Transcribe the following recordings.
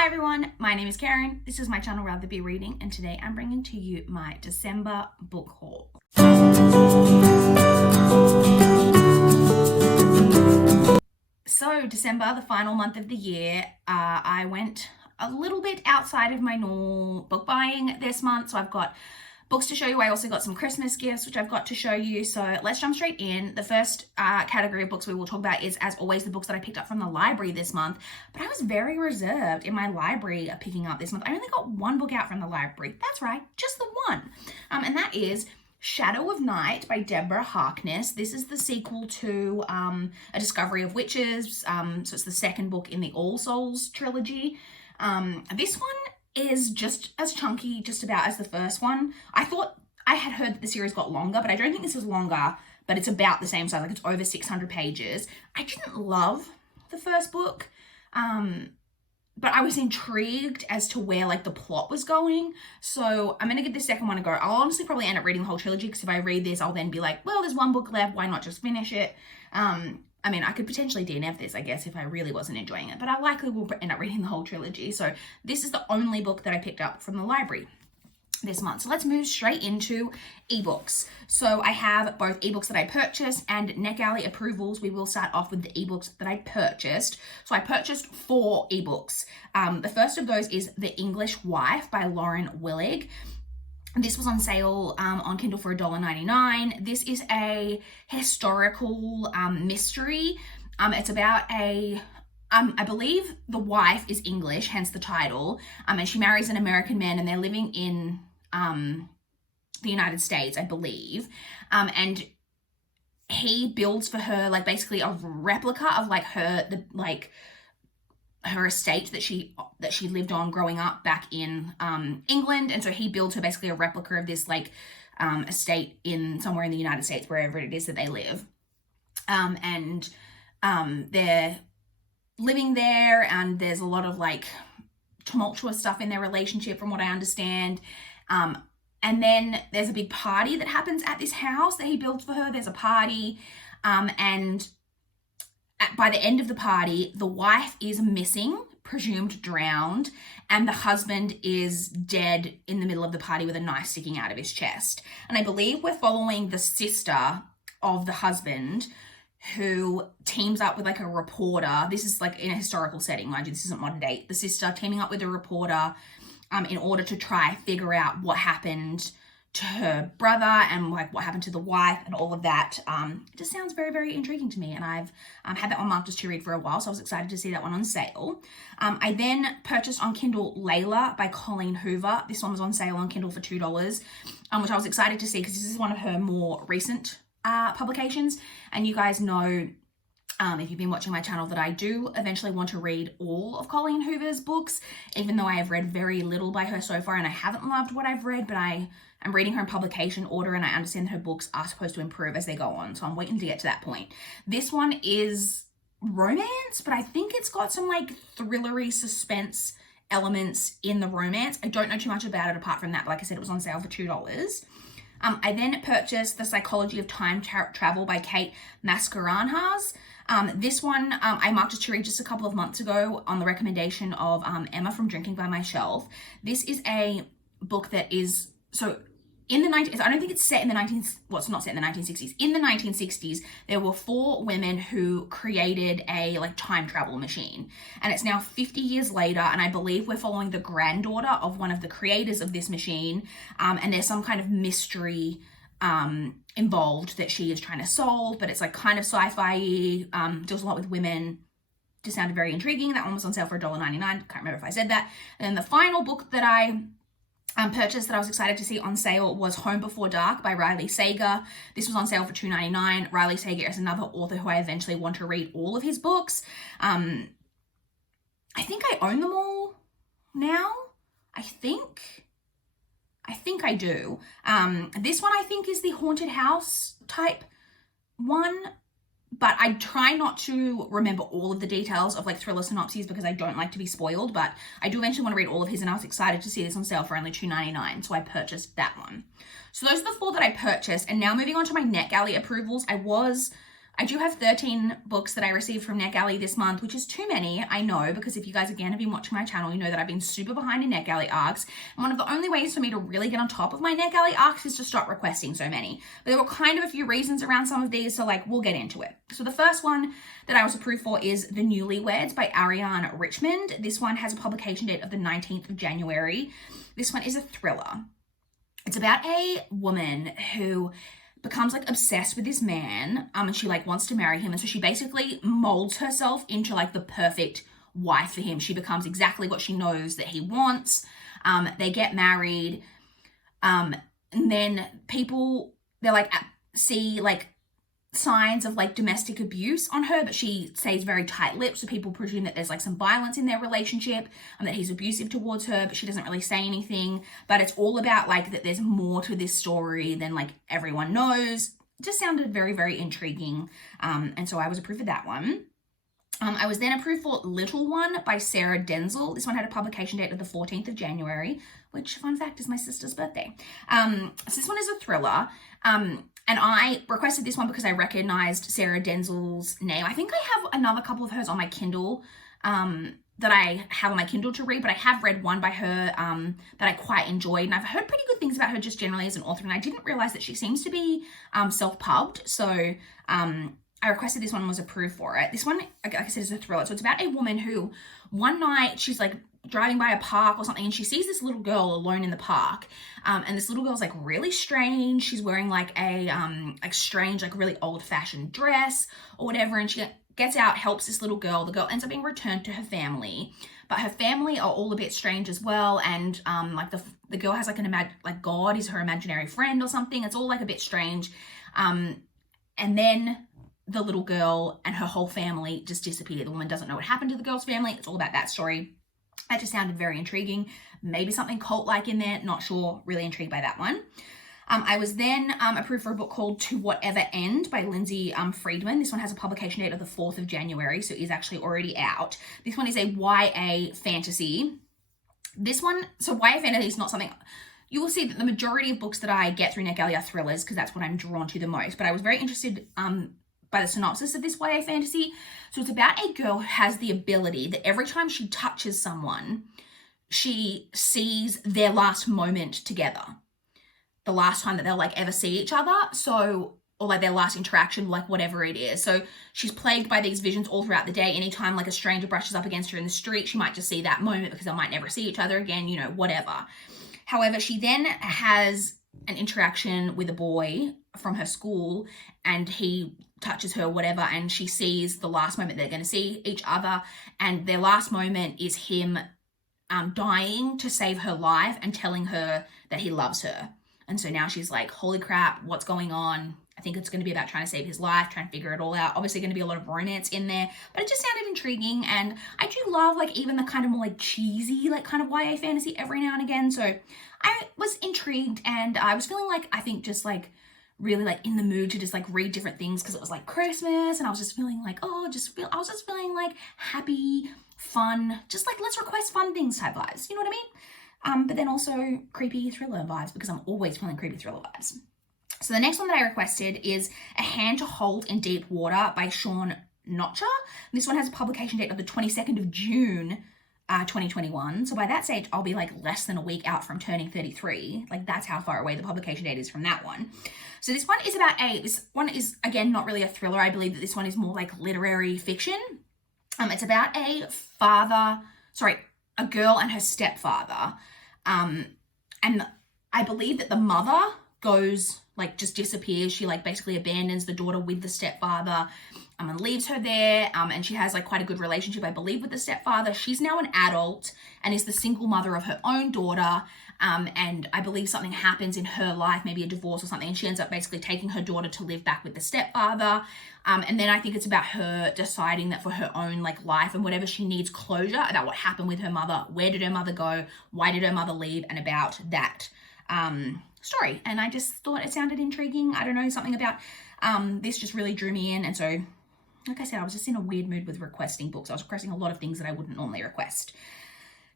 Hi everyone, my name is Karen. This is my channel RatherBeReading, and today I'm bringing to you my December book haul. So December, the final month of the year, I went a little bit outside of my normal book buying this month. So I've got books to show you. I also got some Christmas gifts, which I've got to show you. So let's jump straight in. The first category of books we will talk about is, as always, the books that I picked up from the library this month. But I was very reserved in my library picking up this month. I only got one book out from the library. That's right, just the one. And that is Shadow of Night by Deborah Harkness. This is the sequel to A Discovery of Witches. So it's the second book in the All Souls trilogy. This one is just as chunky just about as the first one. I thought I had heard that the series got longer, but I don't think this is longer, but it's about the same size, like it's over 600 pages. I didn't love the first book, but I was intrigued as to where like the plot was going. So I'm gonna give the second one a go. I'll honestly probably end up reading the whole trilogy, because if I read this, I'll then be like, well, there's one book left, why not just finish it? I mean, I could potentially DNF this, I guess, if I really wasn't enjoying it, but I likely will end up reading the whole trilogy. So this is the only book that I picked up from the library this month. So let's move straight into ebooks. So I have both ebooks that I purchased and NetGalley approvals. We will start off with the ebooks that I purchased. So I purchased 4 ebooks. The first of those is The English Wife by Lauren Willig. This was on sale on Kindle for $1.99. This is a historical mystery. It's about I believe the wife is English, hence the title, and she marries an American man, and they're living in the United States, I believe, and he builds for her like basically a replica of like her estate that she lived on growing up back in England. And so he builds her basically a replica of this like estate in somewhere in the United States, wherever it is that they live. They're living there, and there's a lot of like tumultuous stuff in their relationship from what I understand. And then there's a big party that happens at this house that he builds for her. There's a party, and by the end of the party, the wife is missing, presumed drowned, and the husband is dead in the middle of the party with a knife sticking out of his chest. And I believe we're following the sister of the husband, who teams up with like a reporter. This is like in a historical setting, mind you, this isn't modern day. The sister teaming up with a reporter in order to try figure out what happened to her brother and like what happened to the wife and all of that. It just sounds very, very intriguing to me, and I've had that one marked as to read for a while, so I was excited to see that one on sale. I then purchased on Kindle Layla by Colleen Hoover. This one was on sale on Kindle for $2, which I was excited to see because this is one of her more recent publications. And you guys know, if you've been watching my channel, that I do eventually want to read all of Colleen Hoover's books, even though I have read very little by her so far and I haven't loved what I've read, but I'm reading her in publication order, and I understand that her books are supposed to improve as they go on, so I'm waiting to get to that point. This one is romance, but I think it's got some like thrillery suspense elements in the romance. I don't know too much about it apart from that, but like I said, it was on sale for $2. I then purchased The Psychology of Time Travel by Kate Maskaranhas. This one I marked as to read just a couple of months ago on the recommendation of Emma from Drinking by My Shelf. This is a book that is, so in the 90s, I don't think it's set in the it's not set in the 1960s. In the 1960s, there were 4 women who created a like time travel machine. And it's now 50 years later, and I believe we're following the granddaughter of one of the creators of this machine. And there's some kind of mystery involved that she is trying to solve, but it's like kind of sci-fi, deals a lot with women. Just sounded very intriguing. That one was on sale for $1.99. Can't remember if I said that. And then the final book that I purchase that I was excited to see on sale was Home Before Dark by Riley Sager. This was on sale for $2.99. Riley Sager is another author who I eventually want to read all of his books. I think I own them all now. I think I do. This one I think is the haunted house type one, but I try not to remember all of the details of like thriller synopses because I don't like to be spoiled, but I do eventually want to read all of his, and I was excited to see this on sale for only $2.99, so I purchased that one. So those are the 4 that I purchased, and now moving on to my NetGalley approvals. I I do have 13 books that I received from NetGalley this month, which is too many, I know, because if you guys again have been watching my channel, you know that I've been super behind in NetGalley arcs. And one of the only ways for me to really get on top of my NetGalley arcs is to stop requesting so many. But there were kind of a few reasons around some of these, so like we'll get into it. So the first one that I was approved for is The Newlyweds by Ariane Richmond. This one has a publication date of the 19th of January. This one is a thriller. It's about a woman who becomes like obsessed with this man, and she like wants to marry him, and so she basically molds herself into like the perfect wife for him. She becomes exactly what she knows that he wants. They get married, and then people, they're like see like signs of like domestic abuse on her, but she stays very tight-lipped, so people presume that there's like some violence in their relationship and that he's abusive towards her, but she doesn't really say anything. But it's all about like that there's more to this story than like everyone knows. It just sounded very, very intriguing, and so I was approved for that one. I was then approved for Little One by Sarah Denzel. This one had a publication date of the 14th of January, which, fun fact, is my sister's birthday. So this one is a thriller. And I requested this one because I recognized Sarah Denzel's name. I think I have another couple of hers on my Kindle that I have on my Kindle to read, but I have read one by her that I quite enjoyed. And I've heard pretty good things about her just generally as an author, and I didn't realize that she seems to be self-pubbed. So I requested this one and was approved for it. This one, like I said, is a thriller. So it's about a woman who one night she's like driving by a park or something, and she sees this little girl alone in the park. And this little girl's like really strange. She's wearing like a like strange, like really old-fashioned dress or whatever. And she gets out, helps this little girl. The girl ends up being returned to her family, but her family are all a bit strange as well. And like the girl has like like God is her imaginary friend or something. It's all like a bit strange. And then the little girl and her whole family just disappear. The woman doesn't know what happened to the girl's family. It's all about that story. That just sounded very intriguing. Maybe something cult-like in there, not sure. Really intrigued by that one. I was then approved for a book called To Whatever End by Lindsay Friedman. This one has a publication date of the 4th of January, so it is actually already out. This one is a YA fantasy. This one, so YA fantasy is not something... You will see that the majority of books that I get through NetGalley are thrillers because that's what I'm drawn to the most. But I was very interested by the synopsis of this YA fantasy. So it's about a girl who has the ability that every time she touches someone, she sees their last moment together. The last time that they'll like ever see each other. So, or like their last interaction, like whatever it is. So she's plagued by these visions all throughout the day. Anytime like a stranger brushes up against her in the street, she might just see that moment because they might never see each other again, you know, whatever. However, she then has an interaction with a boy from her school, and he touches her, whatever, and she sees the last moment they're going to see each other, and their last moment is him dying to save her life and telling her that he loves her. And so now she's like, holy crap, what's going on? I think it's going to be about trying to save his life, trying to figure it all out. Obviously going to be a lot of romance in there, but it just sounded intriguing. And I do love like even the kind of more like cheesy, like kind of YA fantasy every now and again. So I was intrigued, and I was feeling like, I think just like really like in the mood to just like read different things because it was like Christmas, and I was just feeling like, I was just feeling like happy, fun, just like let's request fun things type vibes. You know what I mean? But then also creepy thriller vibes because I'm always feeling creepy thriller vibes. So the next one that I requested is A Hand to Hold in Deep Water by Sean Notcher. This one has a publication date of the 22nd of June, 2021. So by that stage, I'll be like less than a week out from turning 33. Like that's how far away the publication date is from that one. So this one is about this one is again, not really a thriller. I believe that this one is more like literary fiction. It's about a girl and her stepfather. And I believe that the mother goes, like just disappears. She like basically abandons the daughter with the stepfather and leaves her there. And she has like quite a good relationship, I believe, with the stepfather. She's now an adult and is the single mother of her own daughter. And I believe something happens in her life, maybe a divorce or something, and she ends up basically taking her daughter to live back with the stepfather. And then I think it's about her deciding that for her own like life and whatever, she needs closure about what happened with her mother. Where did her mother go? Why did her mother leave? And about that story. And I just thought it sounded intriguing. I don't know, something about this just really drew me in. And so, like I said, I was just in a weird mood with requesting books. I was requesting a lot of things that I wouldn't normally request.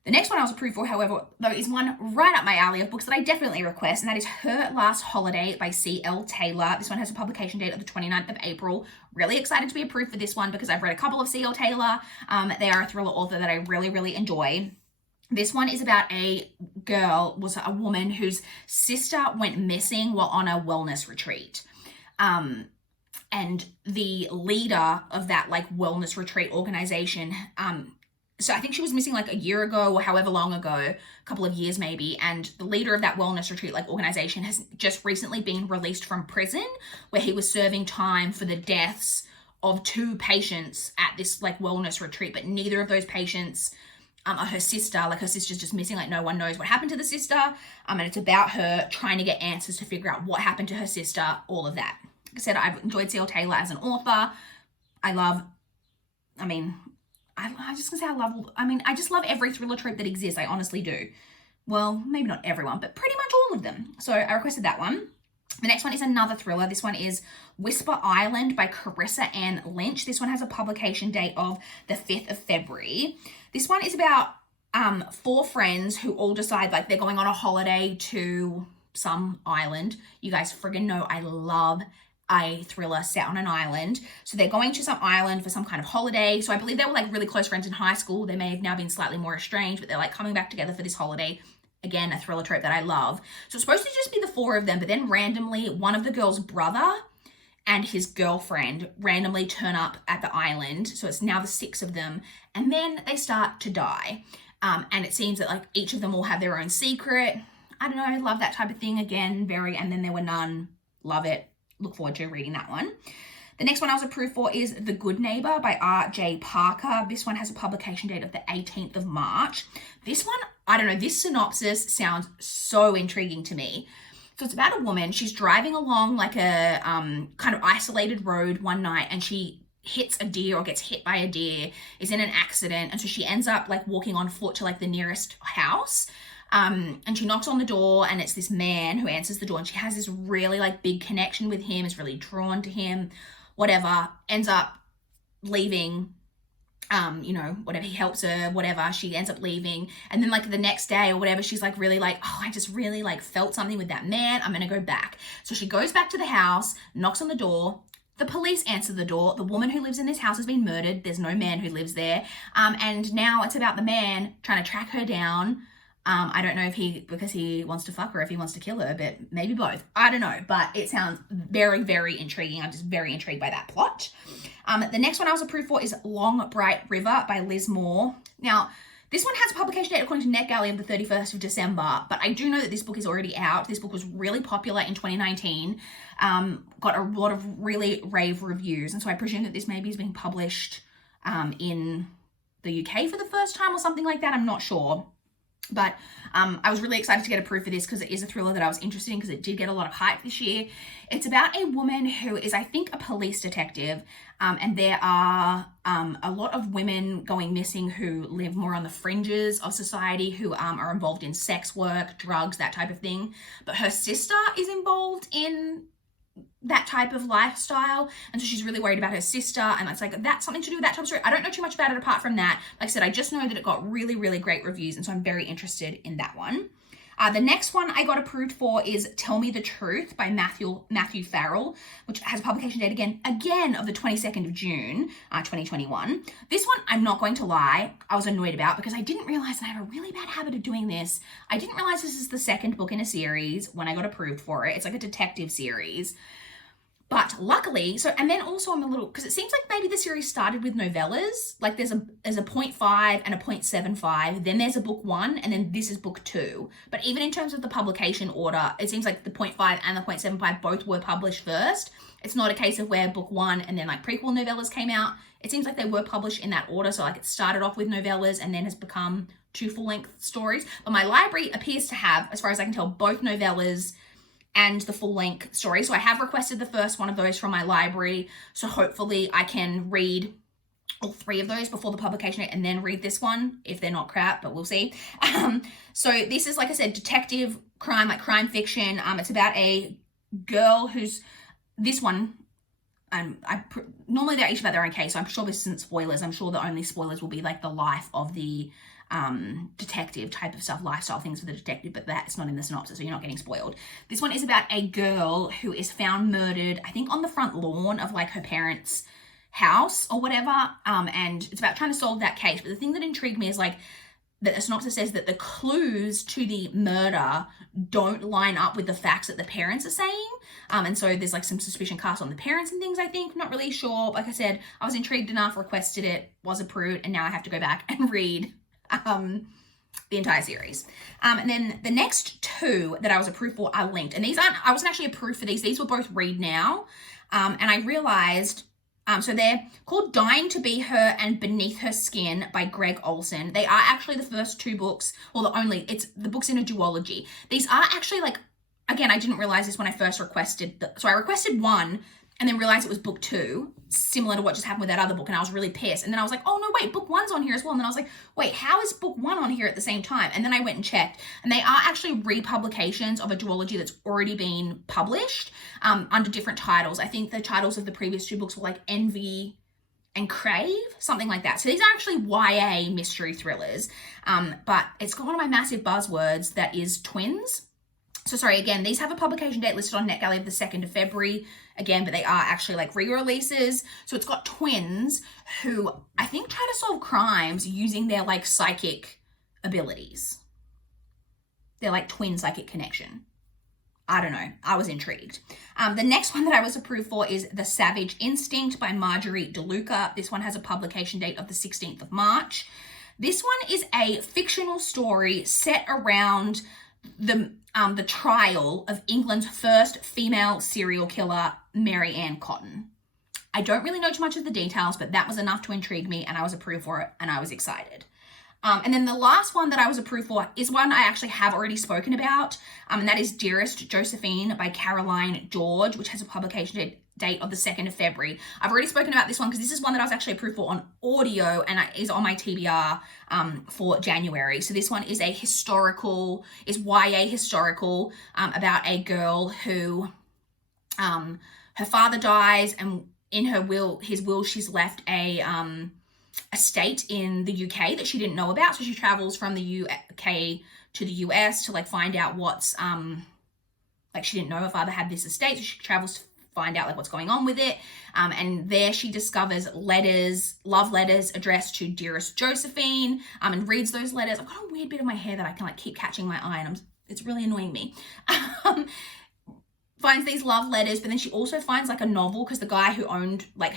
The next one I was approved for, however, though, is one right up my alley of books that I definitely request, and that is Her Last Holiday by C.L. Taylor. This one has a publication date of the 29th of April. Really excited to be approved for this one because I've read a couple of C.L. Taylor. They are a thriller author that I really, really enjoy. This one is about a woman whose sister went missing while on a wellness retreat. And the leader of that like wellness retreat organization, so I think she was missing like a year ago or however long ago, a couple of years maybe, and the leader of that wellness retreat like organization has just recently been released from prison where he was serving time for the deaths of 2 patients at this like wellness retreat, but neither of those patients are her sister. Like her sister's just missing, like no one knows what happened to the sister, and it's about her trying to get answers to figure out what happened to her sister, all of that. Like I said, I've enjoyed C.L. Taylor as an author. I just love every thriller trope that exists. I honestly do. Well, maybe not everyone, but pretty much all of them. So I requested that one. The next one is another thriller. This one is Whisper Island by Carissa Ann Lynch. This one has a publication date of the 5th of February. This one is about 4 friends who all decide like they're going on a holiday to some island. You guys friggin' know I love a thriller set on an island. So they're going to some island for some kind of holiday. So I believe they were like really close friends in high school. They may have now been slightly more estranged, but they're like coming back together for this holiday. Again, a thriller trope that I love. So it's supposed to just be the 4 of them, but then randomly one of the girl's brother and his girlfriend randomly turn up at the island. So it's now the 6 of them, and then they start to die. And it seems that like each of them will have their own secret. I don't know, I love that type of thing. Again, And Then There Were None. Love it. Look forward to reading that one. The next one I was approved for is The Good Neighbor by R.J. Parker. This one has a publication date of the 18th of March. This one, I don't know, this synopsis sounds so intriguing to me. So it's about a woman. She's driving along like a kind of isolated road one night, and she hits a deer or gets hit by a deer, is in an accident, and so she ends up like walking on foot to like the nearest house. And she knocks on the door, and it's this man who answers the door, and she has this really like big connection with him, is really drawn to him, whatever, ends up leaving, whatever, he helps her, whatever, she ends up leaving. And then like the next day or whatever, she's like really like, oh, I just really like felt something with that man. I'm going to go back. So she goes back to the house, knocks on the door. The police answer the door. The woman who lives in this house has been murdered. There's no man who lives there. And now it's about the man trying to track her down. I don't know because he wants to fuck her, if he wants to kill her, but maybe both. I don't know, but it sounds very, very intriguing. I'm just very intrigued by that plot. The next one I was approved for is Long Bright River by Liz Moore. Now, this one has a publication date according to NetGalley of the 31st of December, but I do know that this book is already out. This book was really popular in 2019, got a lot of really rave reviews, and so I presume that this maybe is being published in the UK for the first time or something like that. I'm not sure. But I was really excited to get approved for this because it is a thriller that I was interested in because it did get a lot of hype this year. It's about a woman who is, I think, a police detective, and there are a lot of women going missing who live more on the fringes of society, who are involved in sex work, drugs, that type of thing. But her sister is involved in that type of lifestyle, and so she's really worried about her sister, and it's like that's something to do with that type of story. I don't know too much about it apart from that. Like I said, I just know that it got really, really great reviews, and so I'm very interested in that one. The next one I got approved for is Tell Me the Truth by Matthew Farrell, which has a publication date again of the 22nd of June, 2021. This one, I'm not going to lie, I was annoyed about because I didn't realize, and I have a really bad habit of doing this, I didn't realize this is the second book in a series when I got approved for it. It's like a detective series. But luckily, and then also I'm a little, because it seems like maybe the series started with novellas. Like there's a 0.5 and a 0.75, then there's a book 1, and then this is book 2. But even in terms of the publication order, it seems like the 0.5 and the 0.75 both were published first. It's not a case of where book 1 and then like prequel novellas came out. It seems like they were published in that order. So like it started off with novellas and then has become 2 full-length stories. But my library appears to have, as far as I can tell, both novellas and the full-length story. So I have requested the first one of those from my library. So hopefully I can read all 3 of those before the publication and then read this one, if they're not crap, but we'll see. So this is, like I said, detective crime, like crime fiction. It's about a girl who's, this one, normally they're each about their own case, so I'm sure this isn't spoilers. I'm sure the only spoilers will be like the life of the detective type of stuff, lifestyle things with a detective, but that's not in the synopsis, so you're not getting spoiled. This one is about a girl who is found murdered, I think on the front lawn of like her parents' house or whatever, and it's about trying to solve that case. But the thing that intrigued me is like that the synopsis says that the clues to the murder don't line up with the facts that the parents are saying. And so there's like some suspicion cast on the parents and things, I think. Not really sure. Like I said, I was intrigued enough, requested it, was approved, and now I have to go back and read the entire series. And then the next two that I was approved for are linked. And I wasn't actually approved for these. These were both read now. And I realized, so they're called Dying to Be Her and Beneath Her Skin by Greg Olson. They are actually the first two books, it's the books in a duology. These are actually like, again, I didn't realize this when I first requested, so I requested one and then realized it was book two, similar to what just happened with that other book, and I was really pissed. And then I was like, oh no, wait, book one's on here as well. And then I was like, wait, how is book one on here at the same time? And then I went and checked, and they are actually republications of a duology that's already been published under different titles. I think the titles of the previous two books were like Envy and Crave, something like that. So these are actually YA mystery thrillers, but it's got one of my massive buzzwords that is twins. So sorry, again, these have a publication date listed on NetGalley of the 2nd of February, again, but they are actually like re-releases. So it's got twins who I think try to solve crimes using their like psychic abilities. They're like twin psychic connection. I don't know. I was intrigued. The next one that I was approved for is The Savage Instinct by Marjorie DeLuca. This one has a publication date of the 16th of March. This one is a fictional story set around the trial of England's first female serial killer, Mary Ann Cotton. I don't really know too much of the details, but that was enough to intrigue me, and I was approved for it, and I was excited. And then the last one that I was approved for is one I actually have already spoken about, and that is Dearest Josephine by Caroline George, which has a publication date of the 2nd of February. I've already spoken about this one because this is one that I was actually approved for on audio and is on my TBR for January. So this one is YA historical about a girl who her father dies, and in his will she's left a state in the UK that she didn't know about. So she travels from the UK to the US to like find out what's like she didn't know her father had this estate, so she travels to find out like what's going on with it, and there she discovers love letters addressed to Dearest Josephine, and reads those letters. I've got a weird bit of my hair that I can like keep catching my eye, and it's really annoying me. Finds these love letters, but then she also finds like a novel, because the guy who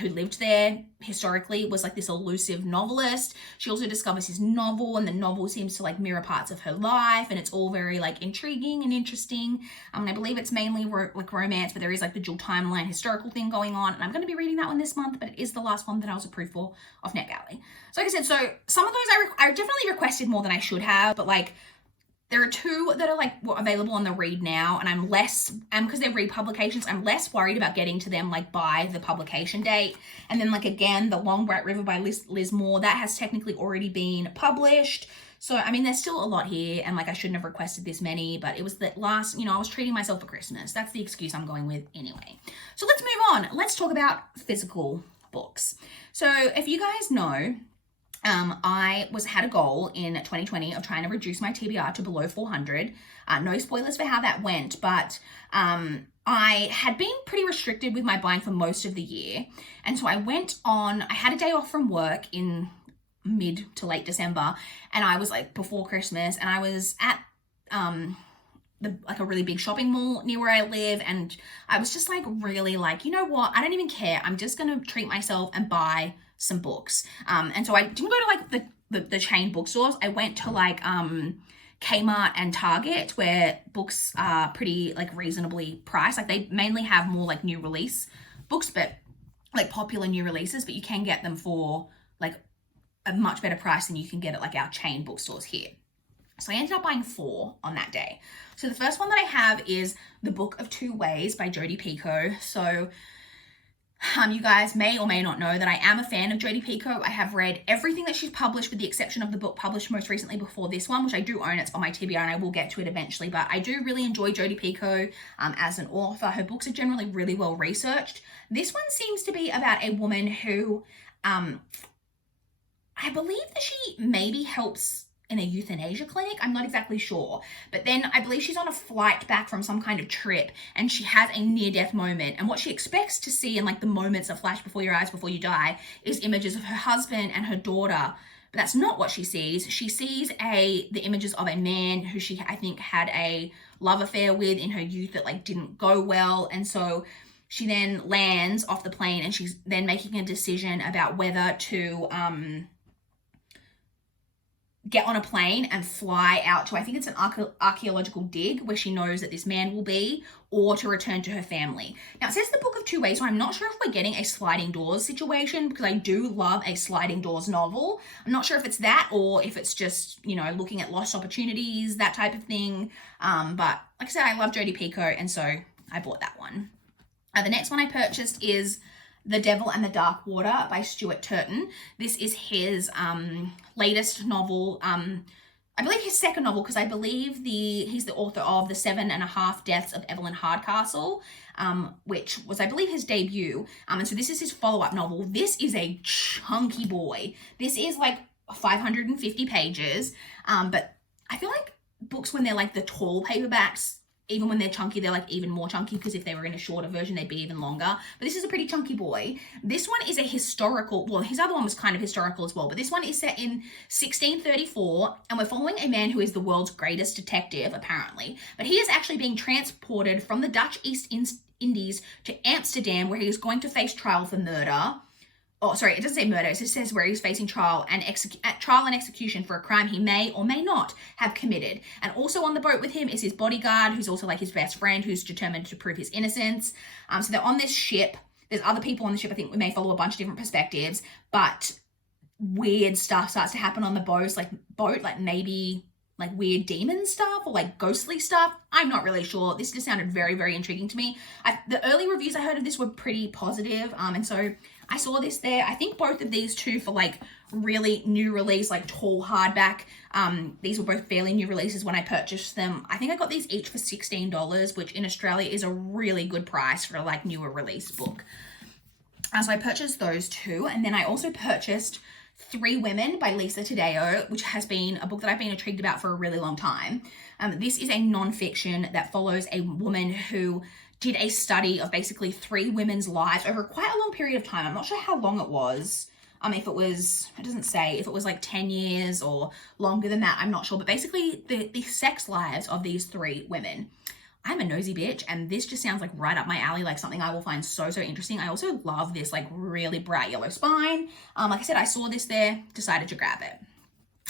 lived there historically was like this elusive novelist. She also discovers his novel, and the novel seems to like mirror parts of her life, and it's all very like intriguing and interesting. And I believe it's mainly like romance, but there is like the dual timeline historical thing going on, and I'm going to be reading that one this month, but it is the last one that I was approved for off NetGalley. So like I said, so some of those I definitely requested more than I should have, but like there are two that are like available on the read now, and because they're republications, I'm less worried about getting to them like by the publication date. And then like again, The Long Bright River by Liz Moore, that has technically already been published. So I mean, there's still a lot here, and like I shouldn't have requested this many, but it was the last, I was treating myself for Christmas. That's the excuse I'm going with anyway. So let's move on. Let's talk about physical books. So if you guys know, I had a goal in 2020 of trying to reduce my TBR to below 400. No spoilers for how that went, but I had been pretty restricted with my buying for most of the year. And so I had a day off from work in mid to late December, and I was like before Christmas, and I was at a really big shopping mall near where I live, and I was just like really like, you know what, I don't even care. I'm just gonna treat myself and buy some books. And so I didn't go to like the chain bookstores. I went to like Kmart and Target, where books are pretty like reasonably priced. Like they mainly have more like new release books, but like popular new releases, but you can get them for like a much better price than you can get at like our chain bookstores here. So I ended up buying 4 on that day. So the first one that I have is The Book of Two Ways by Jodi Picoult. So you guys may or may not know that I am a fan of Jodi Picoult. I have read everything that she's published with the exception of the book published most recently before this one, which I do own. It's on my TBR and I will get to it eventually, but I do really enjoy Jodi Picoult as an author. Her books are generally really well researched. This one seems to be about a woman who I believe that she maybe helps in a euthanasia clinic. I'm not exactly sure. But then I believe she's on a flight back from some kind of trip and she has a near-death moment. And what she expects to see in like the moments that flash before your eyes before you die is images of her husband and her daughter. But that's not what she sees. She sees the images of a man who she, I think, had a love affair with in her youth that like didn't go well. And so she then lands off the plane and she's then making a decision about whether to get on a plane and fly out to, I think it's an archaeological dig where she knows that this man will be, or to return to her family. Now, it says the book of two ways, so I'm not sure if we're getting a sliding doors situation, because I do love a sliding doors novel. I'm not sure if it's that or if it's just, you know, looking at lost opportunities, that type of thing. But like I said, I love Jodi Picoult, and so I bought that one. The next one I purchased is The Devil and the Dark Water by Stuart Turton. This is his latest novel. I believe his second novel, because I believe he's the author of The 7.5 Deaths of Evelyn Hardcastle, which was, I believe, his debut. And so this is his follow-up novel. This is a chunky boy. This is like 550 pages. But I feel like books, when they're like the tall paperbacks, even when they're chunky, they're like even more chunky, because if they were in a shorter version, they'd be even longer. But this is a pretty chunky boy. This one is a historical, well, his other one was kind of historical as well, but this one is set in 1634, and we're following a man who is the world's greatest detective, apparently. But he is actually being transported from the Dutch East Indies to Amsterdam, where he is going to face trial for murder. Oh, sorry, it doesn't say murder. It just says where he's facing trial and execution for a crime he may or may not have committed. And also on the boat with him is his bodyguard, who's also like his best friend, who's determined to prove his innocence. So they're on this ship. There's other people on the ship. I think we may follow a bunch of different perspectives, but weird stuff starts to happen on the boat, like maybe like weird demon stuff or like ghostly stuff. I'm not really sure. This just sounded very, very intriguing to me. The early reviews I heard of this were pretty positive. And so I saw this there. I think both of these two for like really new release, like tall hardback. These were both fairly new releases when I purchased them. I think I got these each for $16, which in Australia is a really good price for a like newer release book. So I purchased those two. And then I also purchased Three Women by Lisa Taddeo, which has been a book that I've been intrigued about for a really long time. This is a nonfiction that follows a woman who did a study of basically three women's lives over quite a long period of time. I'm not sure how long it was. If it was, it doesn't say, if it was like 10 years or longer than that, I'm not sure. But basically the sex lives of these three women. I'm a nosy bitch, and this just sounds like right up my alley, like something I will find so, so interesting. I also love this like really bright yellow spine. Like I said, I saw this there, decided to grab it.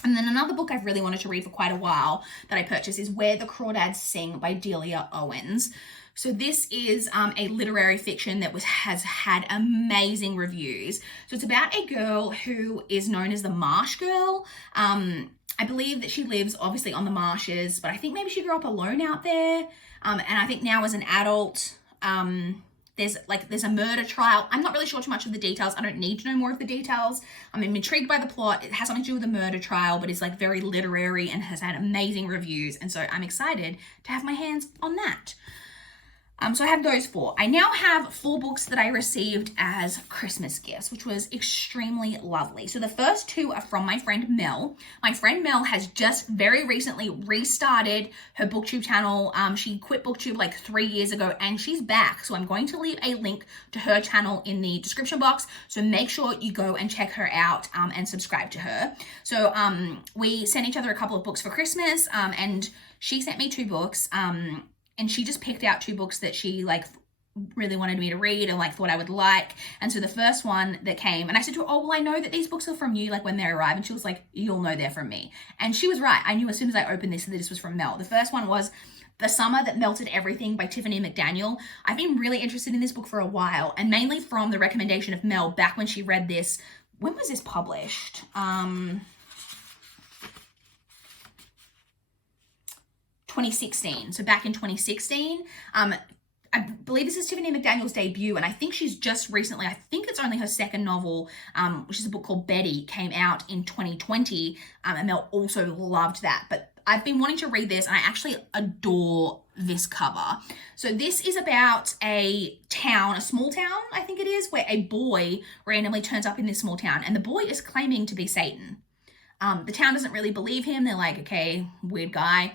And then another book I've really wanted to read for quite a while that I purchased is Where the Crawdads Sing by Delia Owens. So this is a literary fiction that has had amazing reviews. So it's about a girl who is known as the Marsh Girl. I believe that she lives obviously on the marshes, but I think maybe she grew up alone out there. And I think now as an adult, there's a murder trial. I'm not really sure too much of the details. I don't need to know more of the details. I'm intrigued by the plot. It has something to do with the murder trial, but it's like very literary and has had amazing reviews. And so I'm excited to have my hands on that. So I have those four. I now have 4 books that I received as Christmas gifts, which was extremely lovely. So the first 2 are from my friend Mel. My friend Mel has just very recently restarted her BookTube channel. She quit BookTube like 3 years ago and she's back. So I'm going to leave a link to her channel in the description box. So make sure you go and check her out and subscribe to her. So we sent each other a couple of books for Christmas and she sent me 2 books. And she just picked out 2 books that she like really wanted me to read and like thought I would like. And so the first one that came, and I said to her, oh, well, I know that these books are from you, like when they arrive. And she was like, you'll know they're from me. And she was right. I knew as soon as I opened this that this was from Mel. The first one was The Summer That Melted Everything by Tiffany McDaniel. I've been really interested in this book for a while, and mainly from the recommendation of Mel back when she read this. When was this published? 2016. So back in 2016, I believe this is Tiffany McDaniel's debut, and I think she's just recently, I think it's only her second novel, which is a book called Betty, came out in 2020, and Mel also loved that. But I've been wanting to read this, and I actually adore this cover. So this is about a town, a small town, I think it is, where a boy randomly turns up in this small town, and the boy is claiming to be Satan. The town doesn't really believe him. They're like, okay, weird guy,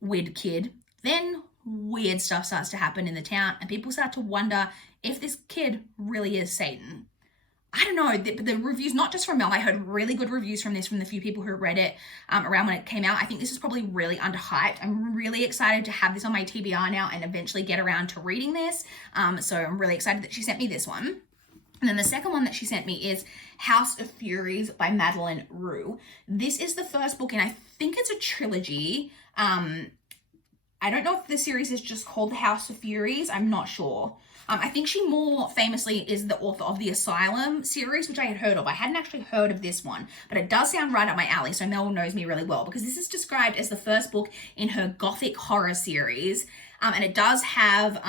weird kid. Then weird stuff starts to happen in the town and people start to wonder if this kid really is Satan. I don't know, the reviews, not just from Mel, I heard really good reviews from this from the few people who read it around when it came out. I think this is probably really underhyped. I'm really excited to have this on my TBR now and eventually get around to reading this. So I'm really excited that she sent me this one. And then the second one that she sent me is House of Furies by Madeleine Roux. This is the first book, and I think it's a trilogy. I don't know if the series is just called The House of Furies. I'm not sure. I think she more famously is the author of the Asylum series, which I had heard of. I hadn't actually heard of this one, but it does sound right up my alley. So Mel knows me really well because this is described as the first book in her gothic horror series. And it does have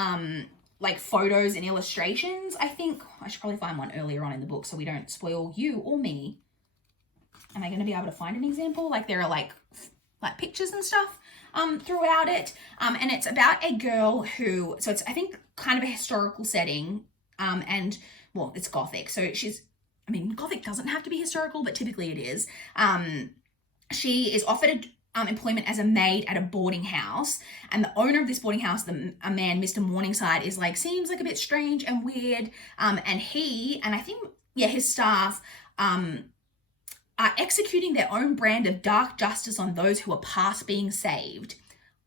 like photos and illustrations. I think I should probably find one earlier on in the book so we don't spoil you or me. Am I going to be able to find an example? Like there are like pictures and stuff throughout it. And it's about a girl who, so it's, I think, kind of a historical setting. And well, it's gothic. So gothic doesn't have to be historical, but typically it is. She is offered employment as a maid at a boarding house. And the owner of this boarding house, a man, Mr. Morningside, is like, seems like a bit strange and weird. And he, and I think, his staff, are executing their own brand of dark justice on those who are past being saved.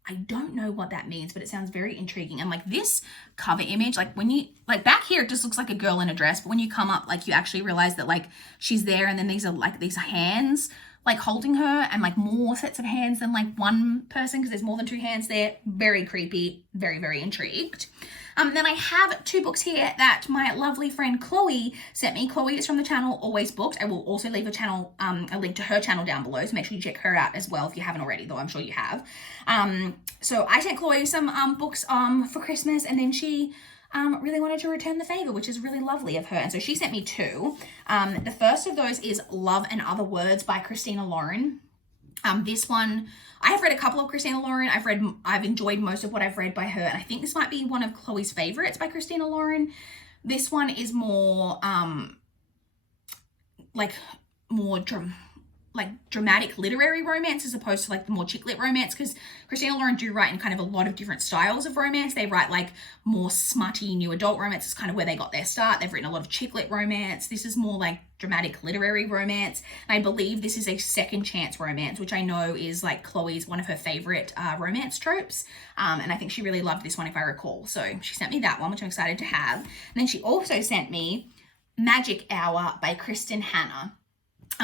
I don't know what that means, but it sounds very intriguing. And like this cover image, like when you, like back here, it just looks like a girl in a dress. But when you come up, like you actually realize that like she's there and then these are like these hands like holding her and like more sets of hands than like one person because there's more than two hands there. Very creepy, very, very intrigued. Then I have two books here that my lovely friend Chloe sent me. Chloe is from the channel Always Booked. I will also leave a link to her channel down below, so make sure you check her out as well if you haven't already, though I'm sure you have. So I sent Chloe some books for Christmas, and then she really wanted to return the favor, which is really lovely of her. And so she sent me two. The first of those is Love and Other Words by Christina Lauren. This one, I have read a couple of Christina Lauren. I've enjoyed most of what I've read by her, and I think this might be one of Chloe's favorites by Christina Lauren. This one is more dramatic literary romance as opposed to like the more chick lit romance, because Christina Lauren do write in kind of a lot of different styles of romance. They write like more smutty new adult romance. It's kind of where they got their start. They've written a lot of chick lit romance. This is more like dramatic literary romance. And I believe this is a second chance romance, which I know is like Chloe's one of her favorite romance tropes. And I think she really loved this one if I recall. So she sent me that one, which I'm excited to have. And then she also sent me Magic Hour by Kristen Hanna.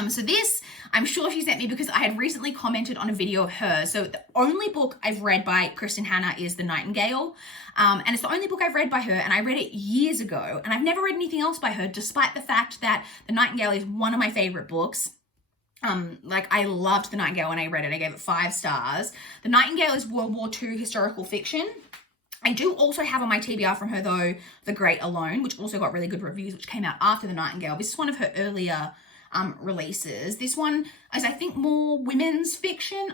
So this, I'm sure she sent me because I had recently commented on a video of hers. So the only book I've read by Kristen Hanna is The Nightingale. And it's the only book I've read by her, and I read it years ago. And I've never read anything else by her, despite the fact that The Nightingale is one of my favorite books. I loved The Nightingale when I read it. I gave it 5 stars. The Nightingale is World War II historical fiction. I do also have on my TBR from her, though, The Great Alone, which also got really good reviews, which came out after The Nightingale. This is one of her earlier releases. This one is, I think, more women's fiction,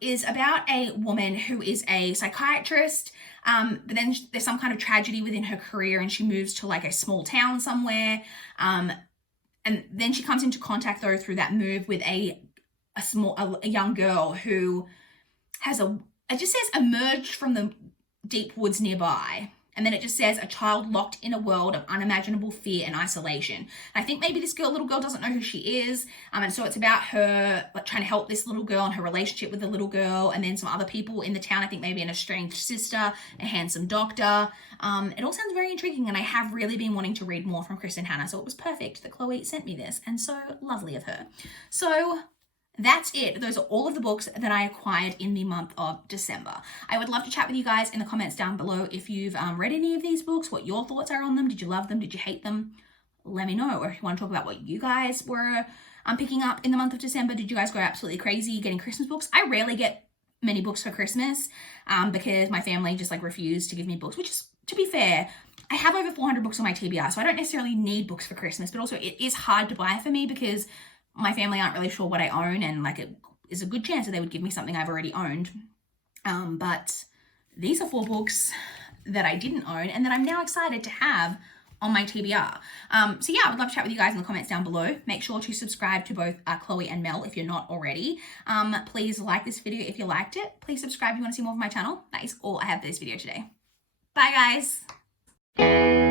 is about a woman who is a psychiatrist, but then there's some kind of tragedy within her career and she moves to like a small town somewhere, and then she comes into contact, though, through that move with a young girl who has it just says emerged from the deep woods nearby. And then it just says a child locked in a world of unimaginable fear and isolation. And I think maybe this little girl doesn't know who she is. And so it's about her like trying to help this little girl and her relationship with the little girl. And then some other people in the town, I think maybe an estranged sister, a handsome doctor. It all sounds very intriguing. And I have really been wanting to read more from Kristen Hanna. So it was perfect that Chloe sent me this. And so lovely of her. So that's it. Those are all of the books that I acquired in the month of December. I would love to chat with you guys in the comments down below if you've read any of these books, what your thoughts are on them. Did you love them? Did you hate them? Let me know. Or if you want to talk about what you guys were picking up in the month of December. Did you guys go absolutely crazy getting Christmas books? I rarely get many books for Christmas because my family just like refused to give me books, which is, to be fair, I have over 400 books on my TBR, so I don't necessarily need books for Christmas, but also it is hard to buy for me because my family aren't really sure what I own, and like it is a good chance that they would give me something I've already owned. But these are 4 books that I didn't own and that I'm now excited to have on my TBR. So yeah, I would love to chat with you guys in the comments down below. Make sure to subscribe to both Chloe and Mel if you're not already. Please like this video if you liked it. Please subscribe if you want to see more of my channel. That is all I have for this video today. Bye guys.